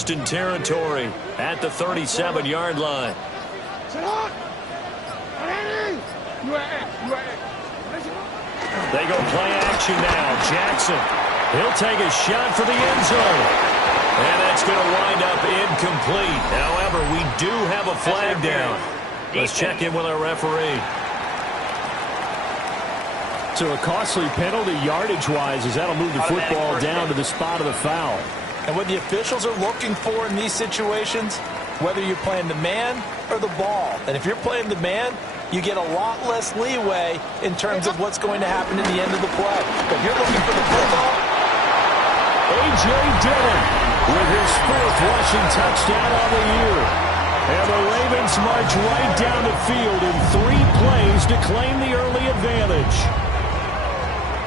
first in territory at the 37-yard line. They go play action now. Jackson, he'll take a shot for the end zone. And that's going to wind up incomplete. However, we do have a flag down. Let's check in with our referee. So a costly penalty yardage-wise as that'll move the football down to the spot of the foul. And what the officials are looking for in these situations, whether you're playing the man or the ball. And if you're playing the man, you get a lot less leeway in terms of what's going to happen in the end of the play. But if you're looking for the football, A.J. Dillon with his 4th rushing touchdown on the year. And the Ravens march right down the field in 3 plays to claim the early advantage.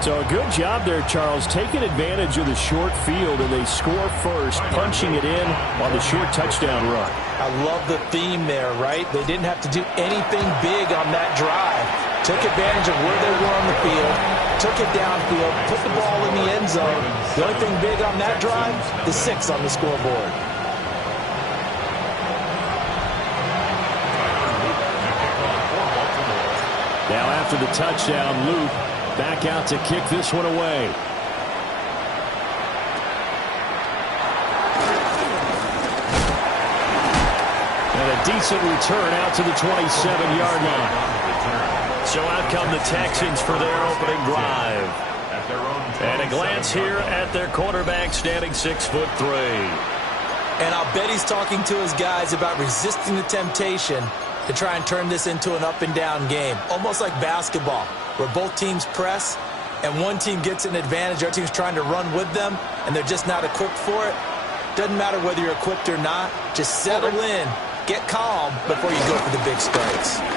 So a good job there, Charles, taking advantage of the short field, and they score first, punching it in on the short touchdown run. I love the theme there, right? They didn't have to do anything big on that drive. Took advantage of where they were on the field, took it downfield, put the ball in the end zone. The only thing big on that drive, the 6 on the scoreboard. Now after the touchdown, Luke back out to kick this one away. And a decent return out to the 27-yard line. So out come the Texans for their opening drive. And a glance here at their quarterback, standing 6'3". And I'll bet he's talking to his guys about resisting the temptation to try and turn this into an up-and-down game. Almost like basketball, where both teams press, and one team gets an advantage, the other team's trying to run with them, and they're just not equipped for it. Doesn't matter whether you're equipped or not. Just settle in, get calm before you go for the big strikes. And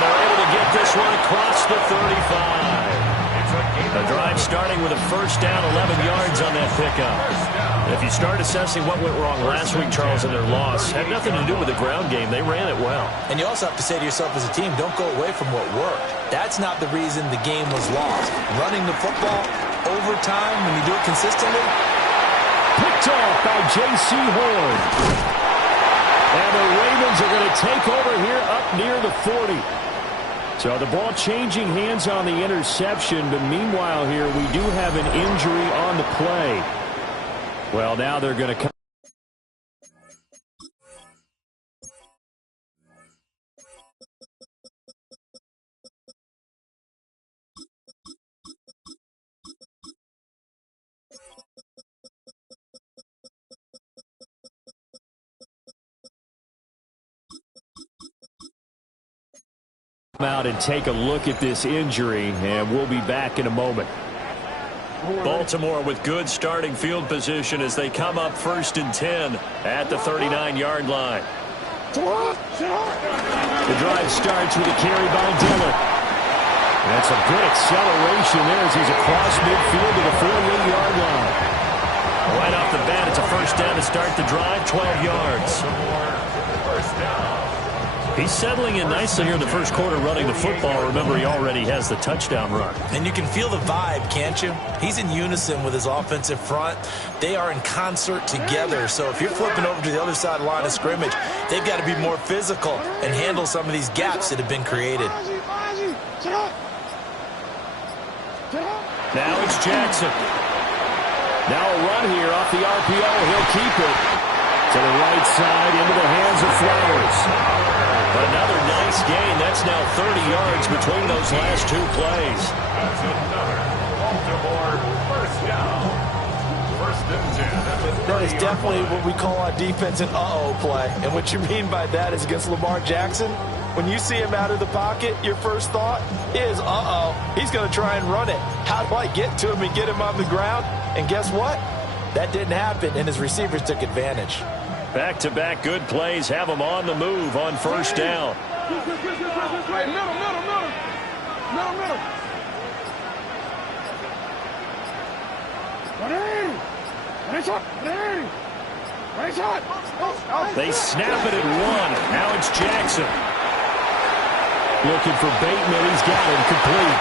they're able to get this one across the 35. The drive starting with a first down, 11 yards on that pickup. If you start assessing what went wrong last week, Charles, in their loss, had nothing to do with the ground game. They ran it well. And you also have to say to yourself as a team, don't go away from what worked. That's not the reason the game was lost. Running the football over time, when you do it consistently. Picked off by J.C. Horn. And the Ravens are going to take over here up near the 40. So the ball changing hands on the interception, but meanwhile here we do have an injury on the play. Well, now they're going to come. Out and take a look at this injury, and we'll be back in a moment. Baltimore with good starting field position as they come up 1st and 10 at the 39-yard line. The drive starts with a carry by Dillon. That's a good acceleration there as he's across midfield to the 48-yard line. Right off the bat, it's a first down to start the drive, 12 yards. He's settling in nicely here in the first quarter running the football. Remember, he already has the touchdown run. And you can feel the vibe, can't you? He's in unison with his offensive front. They are in concert together. So if you're flipping over to the other side of the line of scrimmage, they've got to be more physical and handle some of these gaps that have been created. Now it's Jackson. Now a run here off the RPO. He'll keep it to the right side into the hands of Flowers. Another nice gain. That's now 30 yards between those last 2 plays. That's another Baltimore first down. 1st and 10. That is definitely what we call on defense an uh-oh play. And what you mean by that is against Lamar Jackson, when you see him out of the pocket, your first thought is, uh-oh, he's going to try and run it. How do I get to him and get him on the ground? And guess what? That didn't happen, and his receivers took advantage. Back-to-back good plays have them on the move on first down. They snap it at 1. Now it's Jackson. Looking for Bateman. He's got him complete.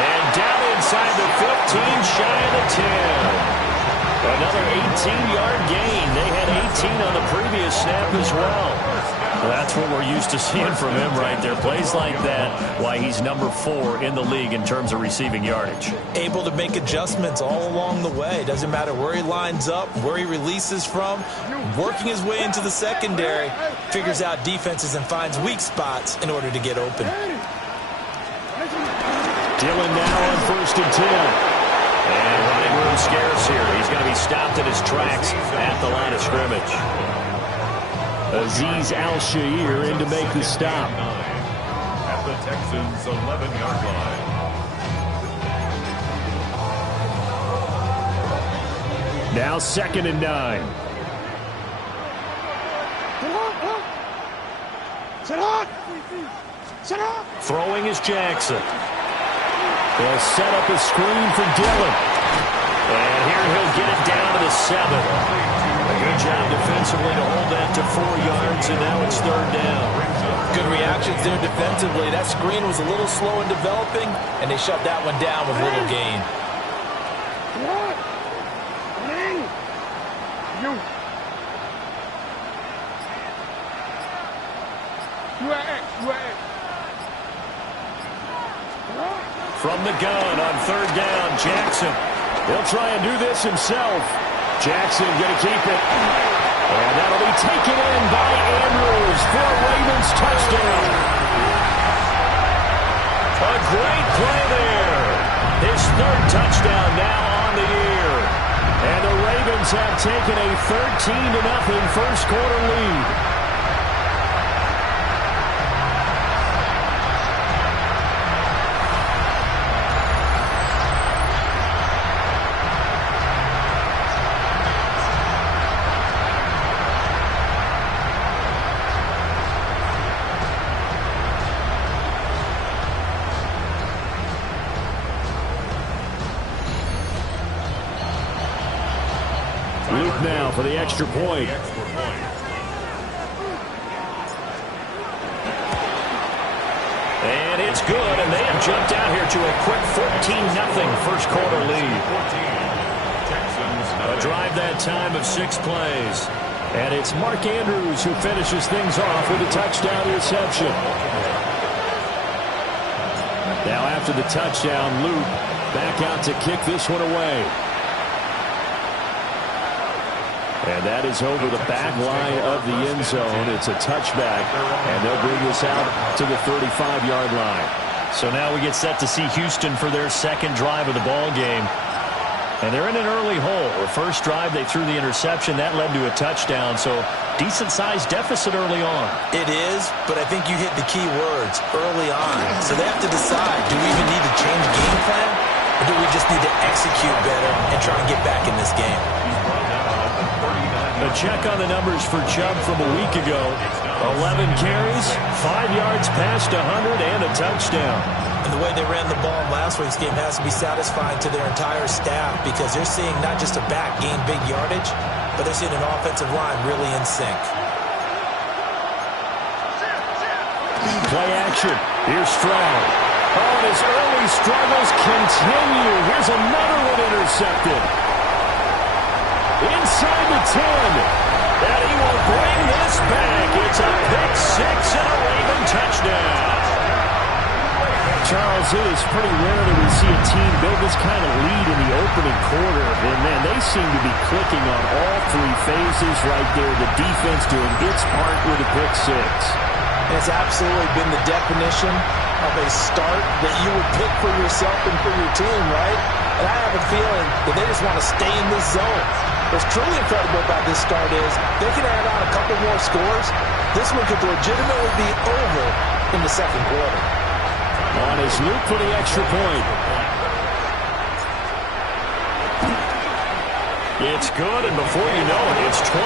And down inside the 15, shy of the 10. Another 18 19 on the previous snap as well. That's what we're used to seeing from him right there. Plays like that, why he's number 4 in the league in terms of receiving yardage. Able to make adjustments all along the way. Doesn't matter where he lines up, where he releases from. Working his way into the secondary, figures out defenses and finds weak spots in order to get open. Dillon now on 1st and 10. And running room scarce here. He's going to be stopped in his tracks at the line of scrimmage. Azeez Al-Shaair in to make the stop. At the Texans' 11-yard line. Now 2nd and 9. Throwing is Jackson. They'll set up a screen for Dillon. And here he'll get it down to the 7. A good job defensively to hold that to 4 yards, and now it's 3rd down. Good reactions there defensively. That screen was a little slow in developing, and they shut that one down with little gain. From the gun on 3rd down, Jackson. He'll try and do this himself. Jackson going to keep it. And that'll be taken in by Andrews for a Ravens touchdown. A great play there. His 3rd touchdown now on the year. And the Ravens have taken a 13-0 first quarter lead. Luke now for the extra point. And it's good, and they have jumped out here to a quick 14-0 first quarter lead. A drive that time of 6 plays. And it's Mark Andrews who finishes things off with a touchdown reception. Now after the touchdown, Luke back out to kick this one away. And that is over the back line of the end zone. It's a touchback, and they'll bring this out to the 35-yard line. So now we get set to see Houston for their 2nd drive of the ball game. And they're in an early hole. The first drive, they threw the interception. That led to a touchdown, so decent-sized deficit early on. It is, but I think you hit the key words, early on. So they have to decide, do we even need to change game plan, or do we just need to execute better and try and get back in this game? A check on the numbers for Chubb from a week ago. 11 carries, 5 yards past 100, and a touchdown. And the way they ran the ball in last week's game has to be satisfying to their entire staff because they're seeing not just a back gain big yardage, but they're seeing an offensive line really in sync. Play action. Here's Stroud. Oh, and his early struggles continue. Here's another one intercepted. Inside the 10. And he will bring this back. It's a pick 6 and a Raven touchdown. Charles, it is pretty rare that we see a team build this kind of lead in the opening quarter. And, man, they seem to be clicking on all 3 phases right there. The defense doing its part with a pick 6. And it's absolutely been the definition of a start that you would pick for yourself and for your team, right? And I have a feeling that they just want to stay in this zone. What's truly incredible about this start is they can add on a couple more scores. This one could legitimately be over in the 2nd quarter. On is Luke for the extra point. It's good, and before you know it, it's 21-0.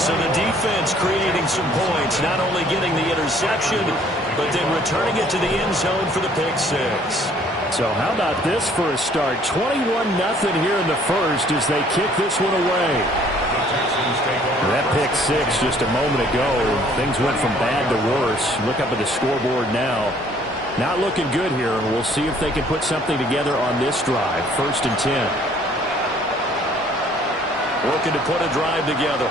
So the defense creating some points, not only getting the interception, but then returning it to the end zone for the pick 6. So how about this for a start? 21-0 here in the first as they kick this one away. That pick 6 just a moment ago. Things went from bad to worse. Look up at the scoreboard now. Not looking good here. We'll see if they can put something together on this drive. 1st and 10. looking to put a drive together.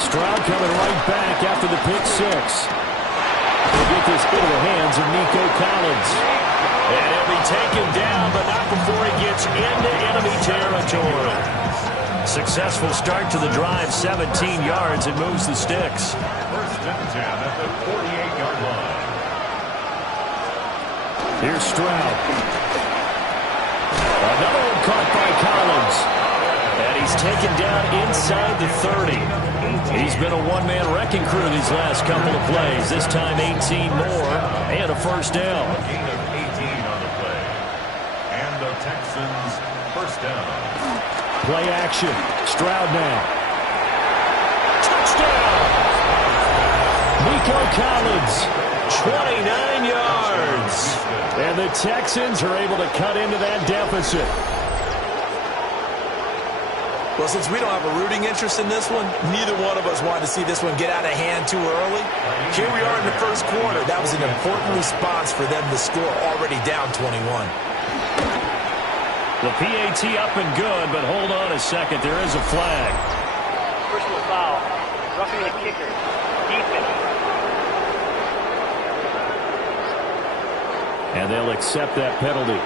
Stroud coming right back after the pick six. He'll get this into the hands of Nico Collins. And he'll be taken down, but not before he gets into enemy territory. Successful start to the drive, 17 yards, and moves the sticks. First and 10 at the 48-yard line. Here's Stroud. Another one caught by Collins. And he's taken down inside the 30. He's been a one-man wrecking crew these last couple of plays. This time 18 more and a first down. A gain of 18 on the play. And the Texans first down. Play action. Stroud now. Touchdown! Nico Collins. 29 yards. And the Texans are able to cut into that deficit. Well, since we don't have a rooting interest in this one, neither one of us wanted to see this one get out of hand too early. Here we are in the first quarter. That was an important response for them to score already down 21. The PAT up and good, but hold on a second. There is a flag. Personal foul. Roughing the kicker. Defense. And they'll accept that penalty.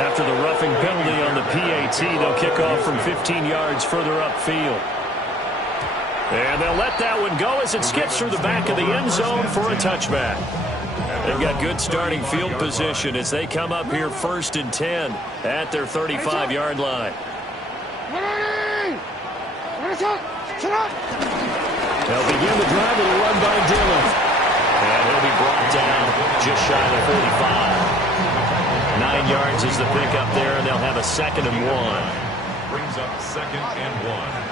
After the roughing penalty on the PAT, they'll kick off from 15 yards further upfield. And they'll let that one go as it skips through the back of the end zone for a touchback. They've got good starting field position as they come up here 1st and 10 at their 35-yard line. They'll begin the drive with a run by Dillon. And he'll be brought down just shy of 45. 9 yards is the pickup there, and they'll have a 2nd and 1. Brings up 2nd and 1.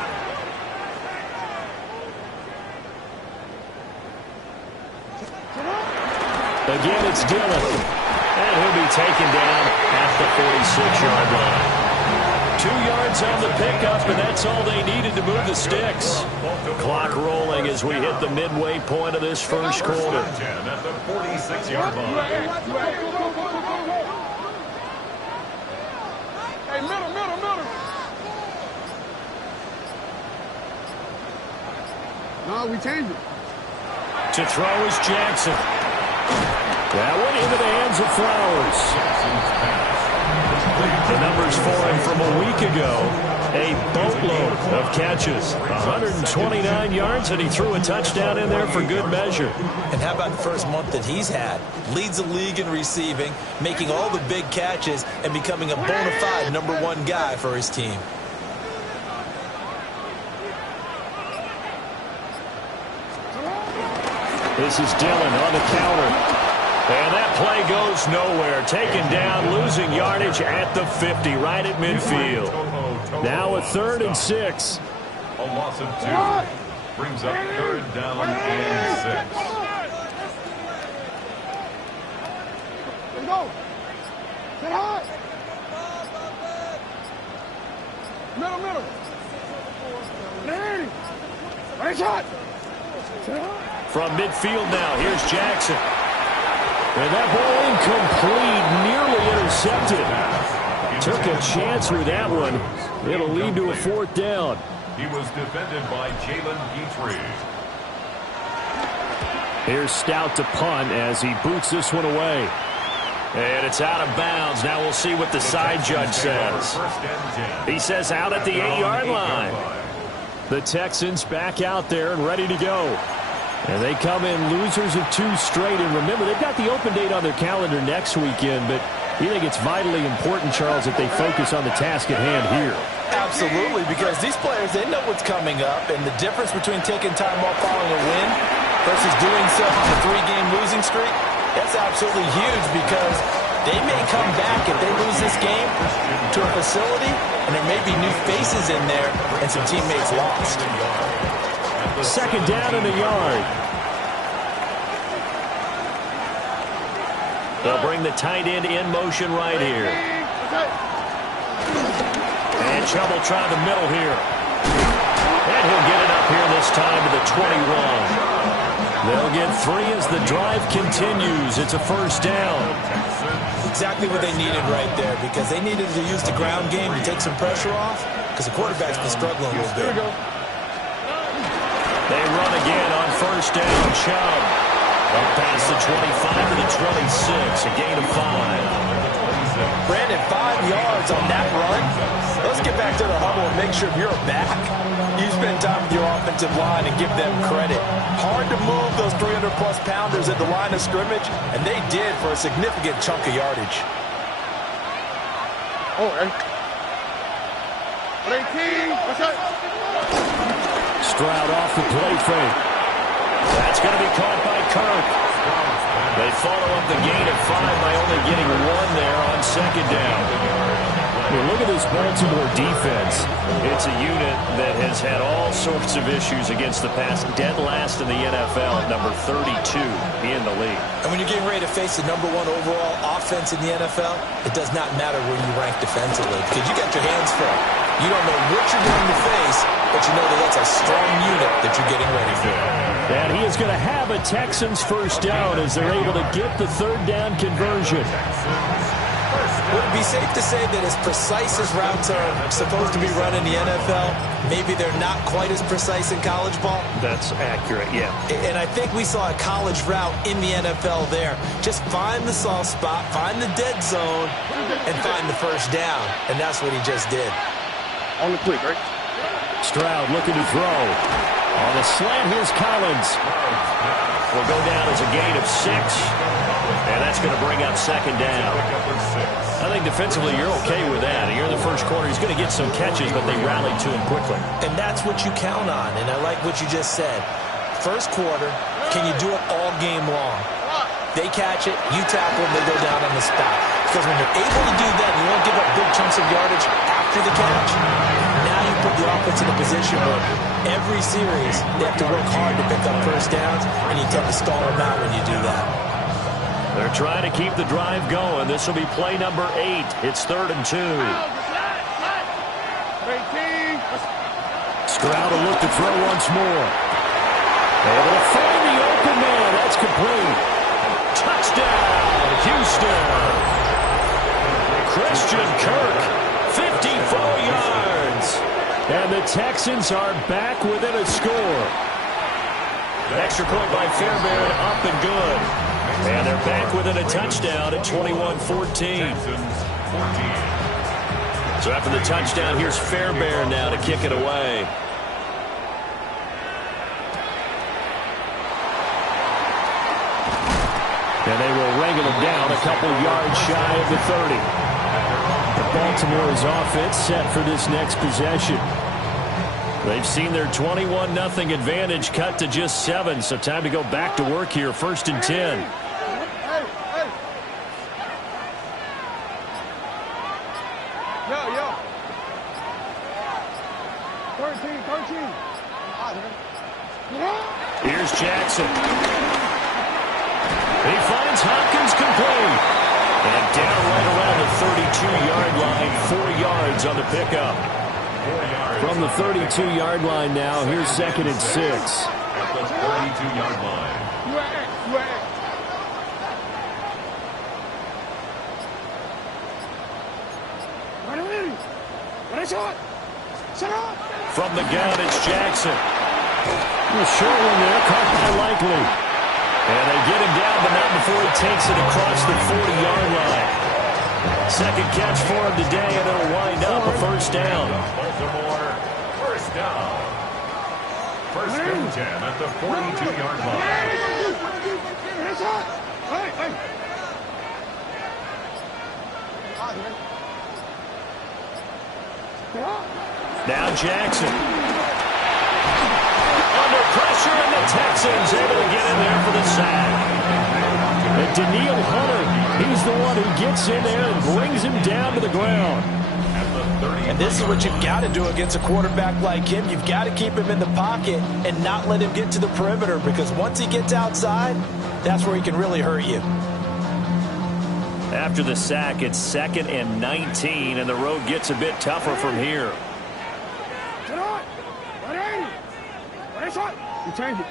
Again, it's Dillon. And he'll be taken down at the 46-yard line. 2 yards on the pickup, and that's all they needed to move the sticks. Clock rolling as we hit the midway point of this first quarter. First and 10 at the 46-yard line. Hey, middle. No, we changed it. To throw is Jackson. That one into the hands of Flowers. The numbers for him from a week ago, a boatload of catches. 129 yards, and he threw a touchdown in there for good measure. And how about the first month that he's had? Leads the league in receiving, making all the big catches, and becoming a bona fide #1 guy for his team. This is Dillon on the counter. And that play goes nowhere. Taken down, losing yardage at the 50, right at midfield. Now a 3rd and 6. A loss of 2. Brings up 3rd down and 6. Let's go. Get high. Middle. Ready. Right shot. From midfield now, here's Jackson. And that ball incomplete, nearly intercepted. Took a chance with that one. It'll lead to a 4th down. He was defended by Jalen Petrie. Here's Stout to punt as he boots this one away. And it's out of bounds. Now we'll see what the side judge says. First and 10. He says out at the 8-yard line. The Texans back out there and ready to go. And they come in losers of 2 straight. And remember, they've got the open date on their calendar next weekend, but you think it's vitally important, Charles, that they focus on the task at hand here. Absolutely, because these players, they know what's coming up, and the difference between taking time off following a win versus doing so on a 3-game losing streak, that's absolutely huge because they may come back if they lose this game to a facility, and there may be new faces in there and some teammates lost. 2nd down and a yard. They'll bring the tight end in motion right here. And Chubb will try the middle here. And he'll get it up here this time to the 21. They'll get 3 as the drive continues. It's a 1st down. Exactly what they needed right there, because they needed to use the ground game to take some pressure off, because the quarterback's been struggling a little bit. Here we go. They run again on first down. Chubb up past the 25 to the 26, a gain of 5. Brandon, 5 yards on that run. Let's get back to the huddle and make sure you're back. You spend time with your offensive line and give them credit. Hard to move those 300-plus pounders at the line of scrimmage, and they did for a significant chunk of yardage. Oh, hey. 18. What's that? Stroud off the play fake. That's going to be caught by Kirk. They follow up the gain of 5 by only getting 1 there on second down. Look at this Baltimore defense. It's a unit that has had all sorts of issues against the pass, dead last in the NFL at number 32 in the league. And when you're getting ready to face the #1 overall offense in the NFL, it does not matter where you rank defensively, because you got your hands full. You don't know what you're going to face, but you know that that's a strong unit that you're getting ready for. And he is going to have a Texans first down as they're able to get the third down conversion. Would it be safe to say that as precise as routes are supposed to be run in the NFL, maybe they're not quite as precise in college ball? That's accurate, yeah. And I think we saw a college route in the NFL there. Just find the soft spot, find the dead zone, and find the first down. And that's what he just did. On the click, right? Stroud looking to throw. On the slant, here's Collins. Will go down as a gain of 6. And that's going to bring up second down. I think defensively you're okay with that. You're in the first quarter. He's going to get some catches, but they rallied to him quickly. And that's what you count on. And I like what you just said. First quarter, can you do it all game long? They catch it, you tackle them, they go down on the spot. Because when you're able to do that, you won't give up big chunks of yardage after the catch. Now you put the offense in a position where every series they have to work hard to pick up first downs, and you tend to stall them out when you do that. They're trying to keep the drive going. This will be play number 8. It's 3rd and 2. 18. Stroud will look to throw once more. Able to find the open man. That's complete. Touchdown, Houston. Christian Kirk, 54 yards. And the Texans are back within a score. Extra point by Fairbairn, up and good. And they're back within a touchdown at 21-14. So after the touchdown, here's Fairbairn now to kick it away. And they will wrangle him down a couple yards shy of the 30. Baltimore's offense set for this next possession. They've seen their 21-0 advantage cut to just 7, so time to go back to work here. 1st and 10. Yeah. 13. Here's Jackson. He finds Hopkins complete. And down right around the 32-yard line, 4 yards on the pickup. From the 32-yard line now, here's 2nd and 6. At the 32-yard line. From the gun, it's Jackson. The short one there, caught by Likely. And they get him down, but not before he takes it across the 40-yard line. Second catch for him today, and it'll wind up a first down. Baltimore, first down. 1st and 10 at the 42-yard line. Now Jackson. Under pressure, and the Texans able to get in there for the sack. And Daniil Hunter, he's the one who gets in there and brings him down to the ground. And this is what you've got to do against a quarterback like him. You've got to keep him in the pocket and not let him get to the perimeter, because once he gets outside, that's where he can really hurt you. After the sack, it's 2nd and 19, and the road gets a bit tougher from here. You change it.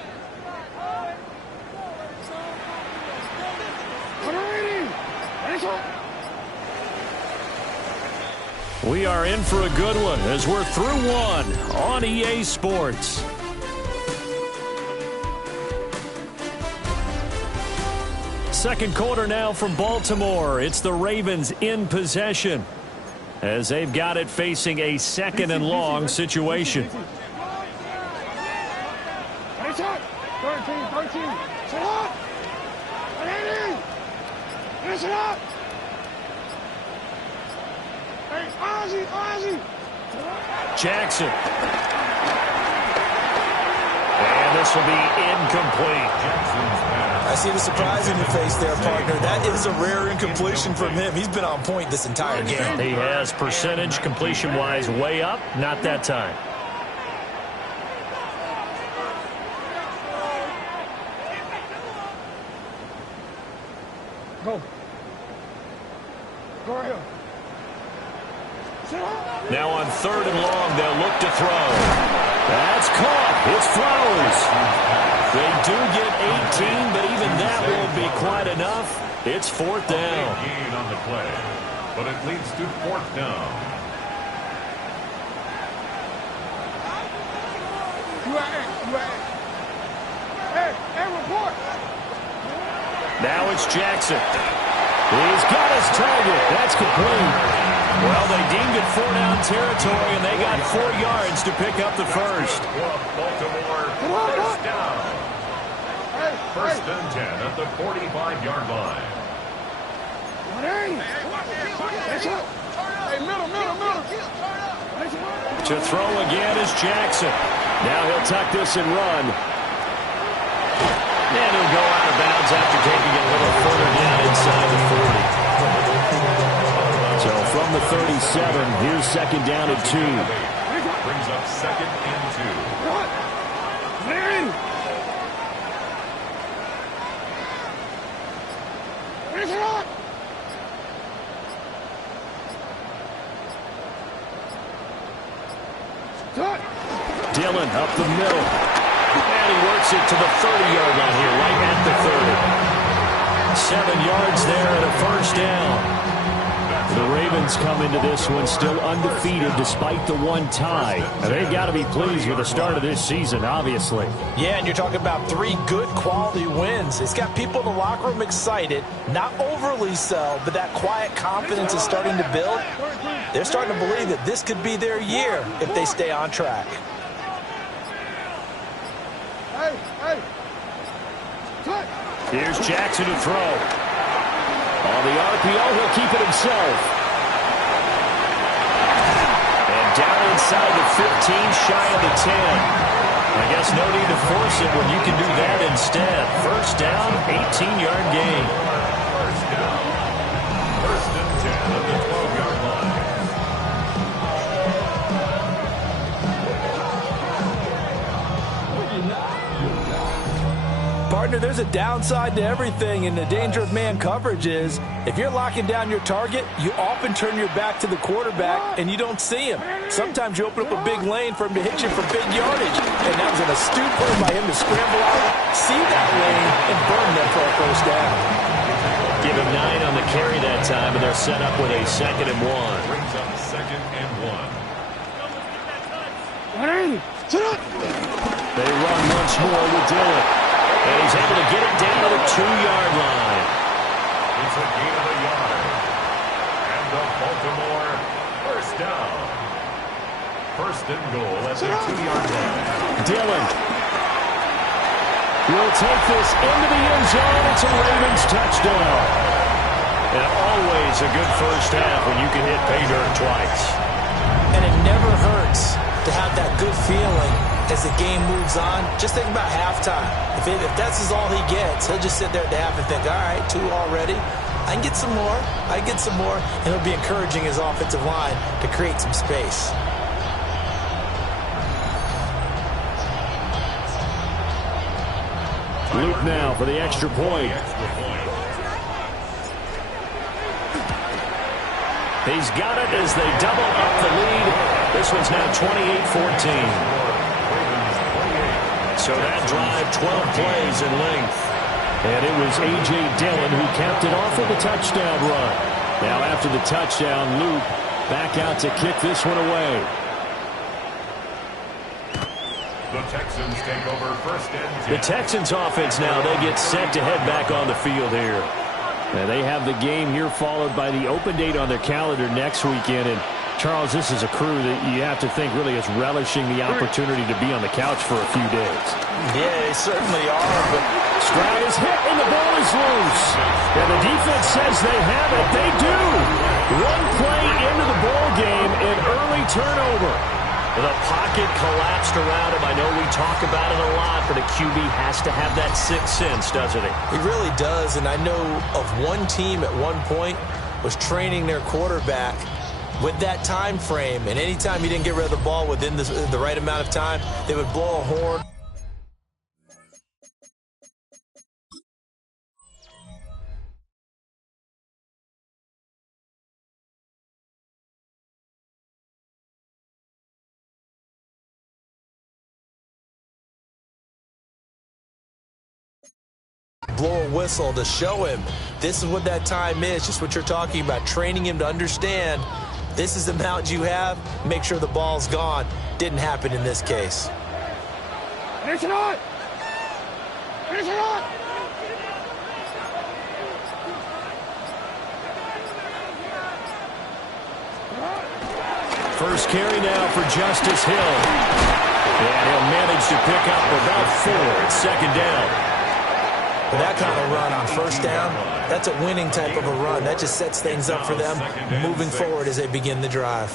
We are in for a good one as we're through one on EA Sports. Second quarter now from Baltimore. It's the Ravens in possession as they've got it facing a second and long situation. 13. Sit up. 180. Finish it up. Hey, Ozzie. Jackson. And this will be incomplete. I see the surprise in your face there, partner. That is a rare incompletion from him. He's been on point this entire game. He has percentage completion-wise way up. Not that time. Go right here. Now on third and long, they'll look to throw. That's caught. It's Flowers. They do get 18, but even that won't be quite enough. It's fourth down. Gain on the play, but it leads to fourth down. Hey, report. Now it's Jackson. He's got his target. That's complete. Well, they deemed it four-down territory, and they got 4 yards to pick up the first. Baltimore, first down. First and 10 at the 45-yard line. Hey, middle. To throw again is Jackson. Now he'll tuck this and run. And he'll go out of bounds after taking it a little further down inside the 40. So from the 37, here's second down and 2. Brings up second and 2. Finish it up. Dillon up the middle. And he works it to the 30-yard line here, right at the 30. 7 yards there and a first down. The Ravens come into this one still undefeated despite the one tie. And they've got to be pleased with the start of this season, obviously. Yeah, and you're talking about 3 good quality wins. It's got people in the locker room excited, not overly so, but that quiet confidence is starting to build. They're starting to believe that this could be their year if they stay on track. Hey. Here's Jackson to throw. On the RPO, he'll keep it himself. And down inside the 15, shy of the 10. I guess no need to force it when you can do that instead. First down, 18-yard gain. First down. First and 10 at the 12-yard line. Partner, there's a downside to everything, and the danger of man coverage is if you're locking down your target, you often turn your back to the quarterback and you don't see him. Sometimes you open up a big lane for him to hit you for big yardage, and that was an astute play by him to scramble out, see that lane, and burn them for a first down. Give him 9 on the carry that time, and they're set up with a second and 1. Brings up second and 1. They run once more with Dillon. And he's able to get it down to the 2-yard line. It's a gain of a yard. And the Baltimore first down. First and goal at the 2-yard line. Dillon will take this into the end zone. It's a Ravens touchdown. And always a good first half when you can hit pay dirt twice. And it never hurts to have that good feeling as the game moves on. Just think about halftime. If that's all he gets, he'll just sit there at the half and think, all right, 2 already. I can get some more. And it'll be encouraging his offensive line to create some space. Luke now for the extra point. He's got it as they double up the lead. This one's now 28-14. So that drive, 12 plays in length. And it was A.J. Dillon who capped it off with a touchdown run. Now after the touchdown, Luke back out to kick this one away. The Texans take over first and 10. The Texans offense now, they get set to head back on the field here. Now they have the game here followed by the open date on their calendar next weekend. And Charles, this is a crew that you have to think really is relishing the opportunity to be on the couch for a few days. Yeah, they certainly are. But Stroud is hit and the ball is loose. And the defense says they have it. They do. One play into the ball game, an early turnover. The pocket collapsed around him. I know we talk about it a lot, but a QB has to have that sixth sense, doesn't he? he really does. And I know of one team at one point was training their quarterback with that time frame. And anytime he didn't get rid of the ball within the right amount of time, they would blow a horn. Blow a whistle to show him this is what that time is, just what you're talking about, training him to understand this is the amount you have, make sure the ball's gone. Didn't happen in this case. It's not. It's not. First carry now for Justice Hill. And he'll manage to pick up about 4. It's second down. But that kind of run on first down, that's a winning type of a run. That just sets things up for them moving forward as they begin the drive.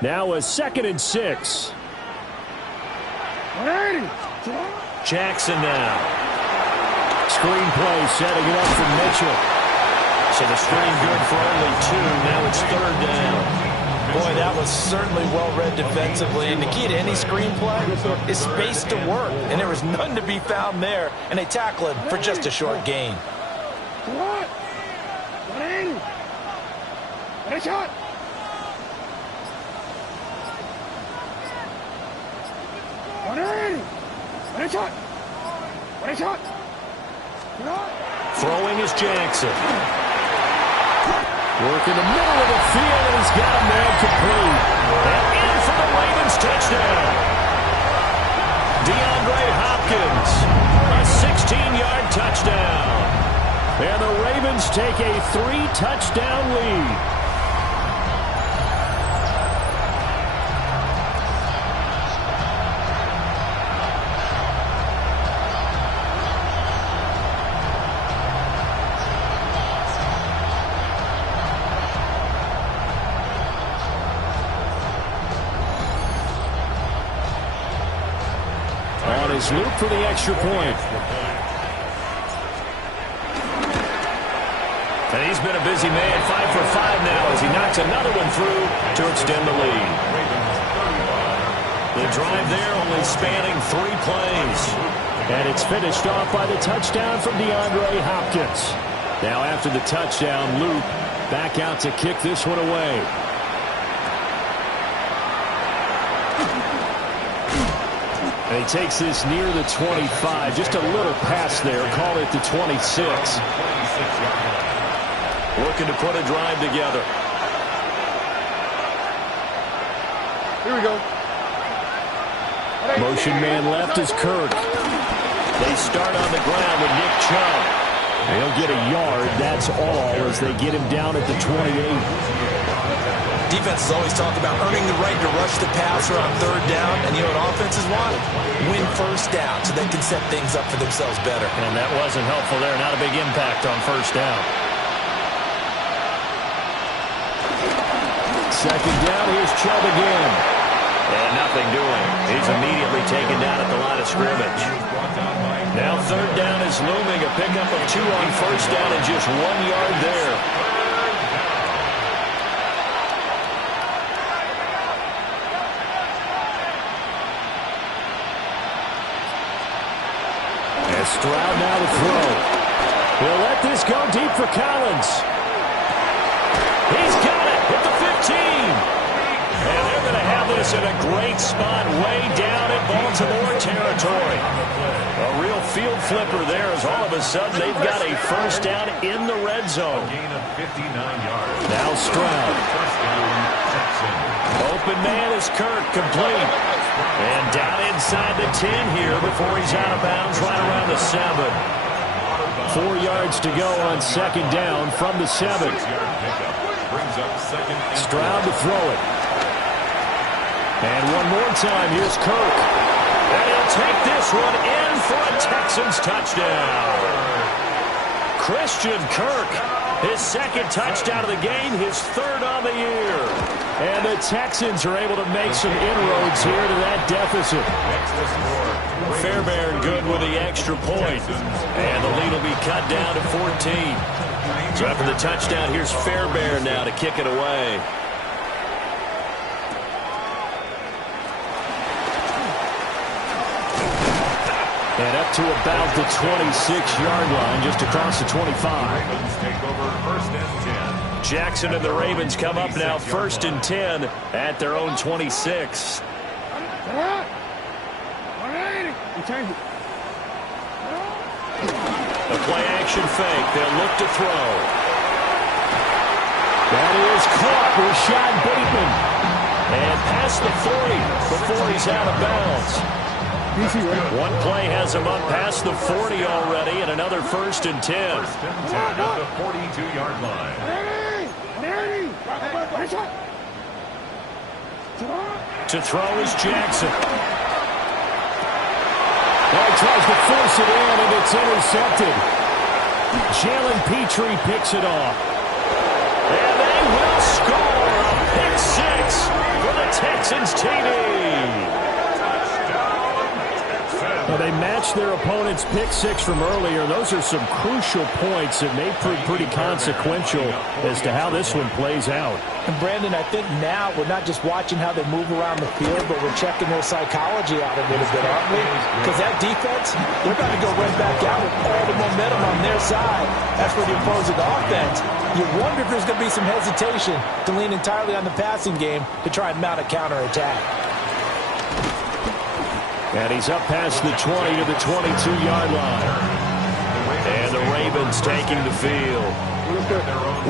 Now a 2nd and 6. Jackson now. Screen play setting it up for Mitchell. So the screen good for only 2. Now it's third down. Boy, that was certainly well-read defensively. And the key to any screenplay is space to work. And there was none to be found there. And they tackle him for just a short gain. Throwing is Jackson. Work in the middle of the field, and he's got a man complete. And in for the Ravens touchdown. DeAndre Hopkins, a 16-yard touchdown. And the Ravens take a 3-touchdown lead. Luke for the extra point. And he's been a busy man, 5 for 5 now as he knocks another one through to extend the lead. The drive there only spanning 3 plays. And it's finished off by the touchdown from DeAndre Hopkins. Now after the touchdown, Luke back out to kick this one away. And he takes this near the 25. Just a little pass there. Call it the 26. Looking to put a drive together. Here we go. Motion man left is Kirk. They start on the ground with Nick Chubb. They'll get a yard, that's all, as they get him down at the 28. Defenses always talk about earning the right to rush the passer on third down. And you know what offenses want? Win first down so they can set things up for themselves better. And that wasn't helpful there. Not a big impact on first down. Second down, here's Chubb again. And nothing doing. He's immediately taken down at the line of scrimmage. Now third down is looming. A pickup of 2 on first down and just 1 yard there. Stroud now to throw. He'll let this go deep for Collins. He's got it at the 15. And they're going to have this in a great spot way down in Baltimore territory. A real field flipper there as all of a sudden they've got a first down in the red zone. Gain of 59 yards. Now Stroud. First down, Jackson. Open man is Kirk, complete. And down inside the 10 here before he's out of bounds right around the 7. 4 yards to go on second down from the 7. 6-yard pickup. Brings up second and Stroud to throw it. And one more time, here's Kirk. And he'll take this one in for a Texans touchdown. Christian Kirk, his second touchdown of the game, his third on the year. And the Texans are able to make some inroads here to that deficit. Fairbairn good with the extra point. And the lead will be cut down to 14. So after the touchdown, here's Fairbairn now to kick it away. And up to about the 26-yard line, just across the 25. Ravens take over first and 10. Jackson and the Ravens come up now first and 10 at their own 26. A play-action fake. They'll look to throw. That is caught. Rashad Bateman. And past the 40 before he's out of bounds. One play has him up past the 40 already, and another first and 10. First and 10 at the 42-yard line. To throw is Jackson. Well, he tries to force it in, and it's intercepted. Jalen Petrie picks it off. And they will score a pick six for the Texans TD. Well, they matched their opponent's pick six from earlier. Those are some crucial points that may prove pretty consequential as to how this one plays out. And Brandon, I think now we're not just watching how they move around the field, but we're checking their psychology out a little bit, aren't we? Because that defense, they're about to go right back out with all the momentum on their side. That's for the opposing offense. You wonder if there's going to be some hesitation to lean entirely on the passing game to try and mount a counterattack. And he's up past the 20 to the 22-yard line. And the Ravens taking the field.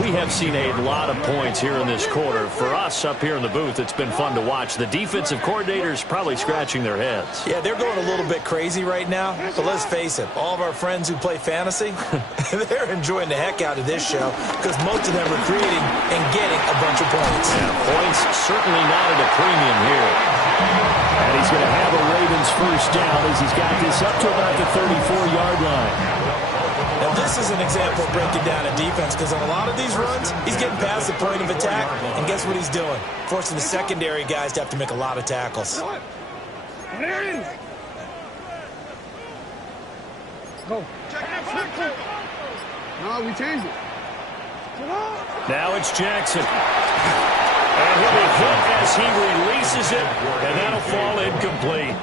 We have seen a lot of points here in this quarter. For us up here in the booth, it's been fun to watch. The defensive coordinators probably scratching their heads. Yeah, they're going a little bit crazy right now. But let's face it, all of our friends who play fantasy, they're enjoying the heck out of this show because most of them are creating and getting a bunch of points. Yeah, points certainly not at a premium here. And he's going to have a Ravens first down as he's got this up to about the 34-yard line. Now, this is an example of breaking down a defense because on a lot of these runs, he's getting past the point of attack, and guess what he's doing? Forcing the secondary guys to have to make a lot of tackles. Go. No, we changed it. Now it's Jackson. And he'll be hit as he releases it, and that'll fall incomplete.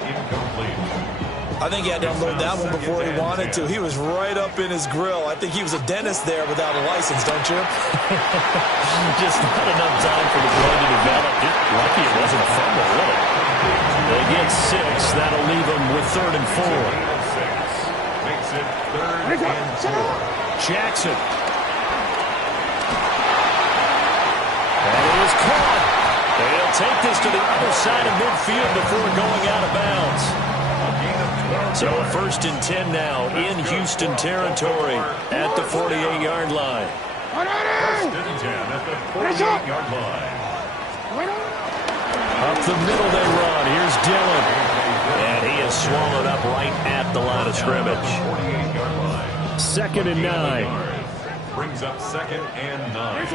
I think he had to unload that one before he wanted to. He was right up in his grill. I think he was a dentist there without a license, don't you? Just not enough time for the blood to develop. Just lucky it wasn't a fumble, really. They get 6. That'll leave them with 3rd and 4. Makes it 3rd and 4. Jackson. And it is caught. They'll take this to the other side of midfield before going out of bounds. So 1st and 10 now in Houston territory at the 48-yard line. 1st and 10 at the 48-yard line. Up the middle they run. Here's Dillon. And he is swallowed up right at the line of scrimmage. 48-yard line. 2nd and 9. Brings up 2nd and 9.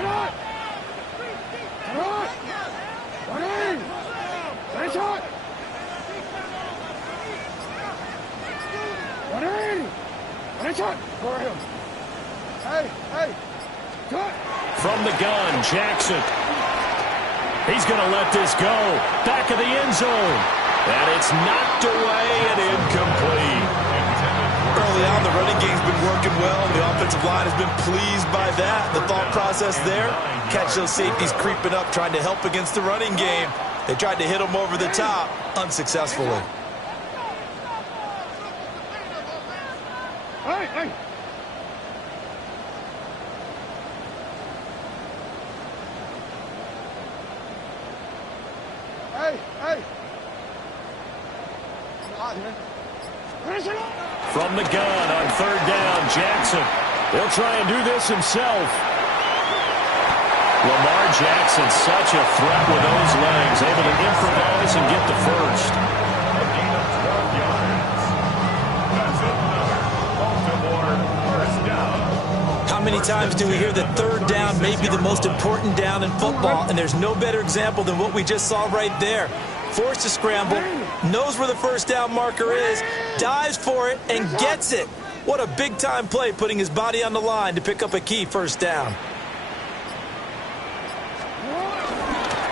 From the gun, Jackson. He's going to let this go. Back of the end zone. And it's knocked away and incomplete. Early on, the running game's been working well. The offensive line has been pleased by that. The thought process there, catch those safeties creeping up, trying to help against the running game. They tried to hit him over the top, unsuccessfully. Hey, hey. Hey, hey. From the gun on third down, Jackson. He'll try and do this himself. Lamar Jackson, such a threat with those legs, able to improvise and get the first. A gain of 12 yards. That's another Baltimore first down. How many times do we hear that third down may be the most important down in football, and there's no better example than what we just saw right there. Forced to scramble, knows where the first down marker is, dives for it, and gets it. What a big-time play, putting his body on the line to pick up a key first down.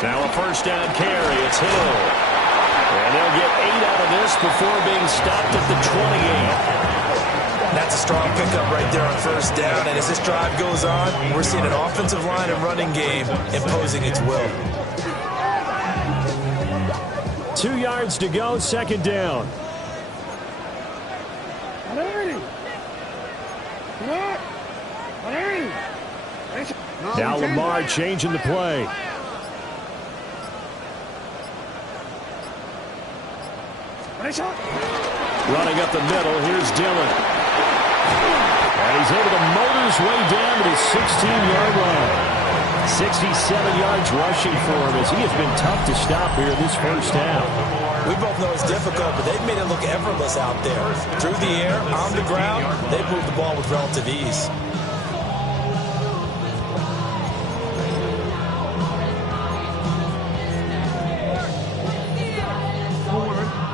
Now a first down carry. It's Hill. And they'll get 8 out of this before being stopped at the 28. That's a strong pickup right there on first down. And as this drive goes on, we're seeing an offensive line and running game imposing its will. 2 yards to go, second down. Now Lamar changing the play. Running up the middle, here's Dillon. And he's able to motor his way down to the 16-yard line. 67 yards rushing for him as he has been tough to stop here this first half. We both know it's difficult, but they've made it look effortless out there. Through the air, on the ground, they've moved the ball with relative ease.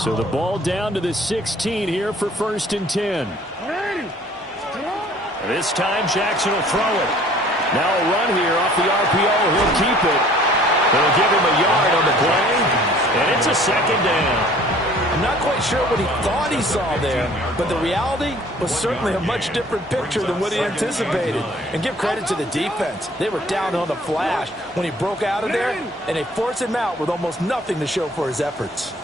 So the ball down to the 16 here for first and 10. This time Jackson will throw it. Now a run here off the RPO. He'll keep it. They'll give him a yard on the play. And it's a second down. I'm not quite sure what he thought he saw there, but the reality was certainly a much different picture than what he anticipated. And give credit to the defense. They were down on the flash when he broke out of there, and they forced him out with almost nothing to show for his efforts.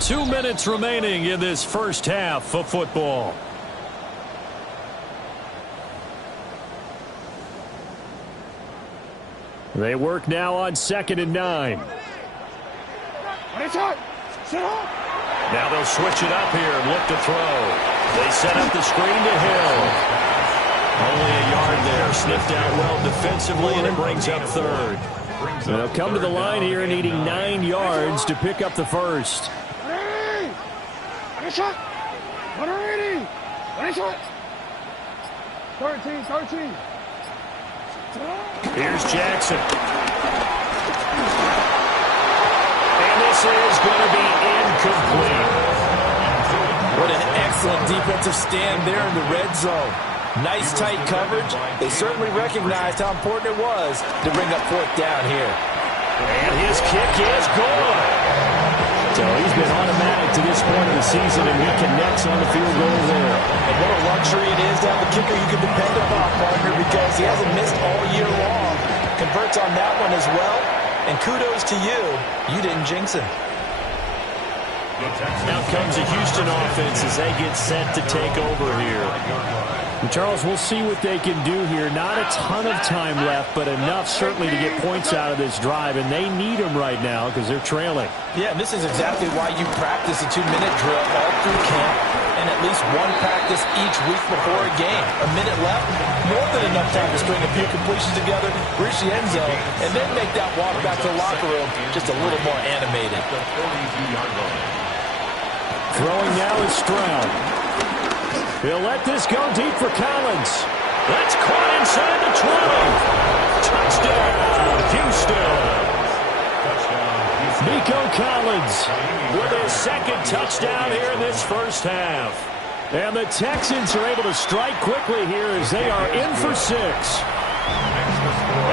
2 minutes remaining in this first half of football. They work now on 2nd and 9. Now they'll switch it up here and look to throw. They set up the screen to Hill. Only a yard there. Sniffed out well defensively, and it brings up third. They'll come to the line here needing 9 yards to pick up the first. 13. Here's Jackson. And this is going to be incomplete. What an excellent defensive stand there in the red zone. Nice tight coverage. They certainly recognized how important it was to bring up fourth down here. And his kick is good. So he's been automatic to this point of the season, and he connects on the field goal there. And what a luxury it is to have a kicker you can depend upon, partner, because he hasn't missed all year long. Converts on that one as well. And kudos to you. You didn't jinx him. Now comes the Houston offense as they get set to take over here. And Charles, we'll see what they can do here. Not a ton of time left, but enough certainly to get points out of this drive, and they need them right now because they're trailing. Yeah, and this is exactly why you practice a 2-minute drill all through camp and at least one practice each week before a game. A minute left, more than enough time to string a few completions together, reach the end zone, and then make that walk back to the locker room just a little more animated. Throwing now is Stroud. He'll let this go deep for Collins. That's caught inside the 20. Touchdown, Houston. Nico Collins with his second touchdown here in this first half. And the Texans are able to strike quickly here as they are in for 6.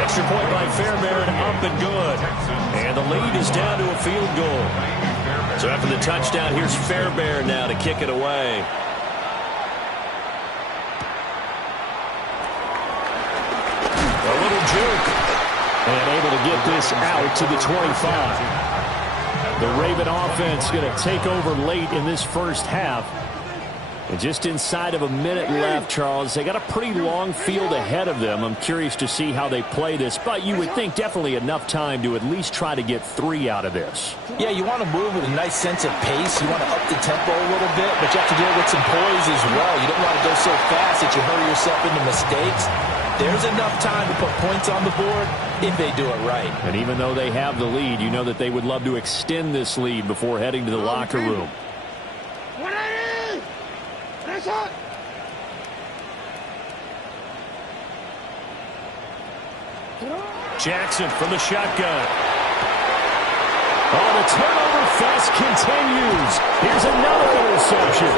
Extra point by Fairbairn, up and good. And the lead is down to a field goal. So after the touchdown, here's Fairbairn now to kick it away. A little juke. And able to get this out to the 25. The Raven offense going to take over late in this first half. And just inside of a minute left, Charles. They got a pretty long field ahead of them. I'm curious to see how they play this. But you would think definitely enough time to at least try to get 3 out of this. Yeah, you want to move with a nice sense of pace. You want to up the tempo a little bit, but you have to do it with some poise as well. You don't want to go so fast that you hurry yourself into mistakes. There's enough time to put points on the board if they do it right. And even though they have the lead, you know that they would love to extend this lead before heading to the locker room. Jackson from the shotgun. Oh, the turnover fest continues. Here's another interception.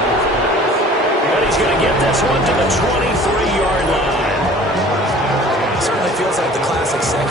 And he's going to get this one to the 23-yard line. Certainly feels like the classic second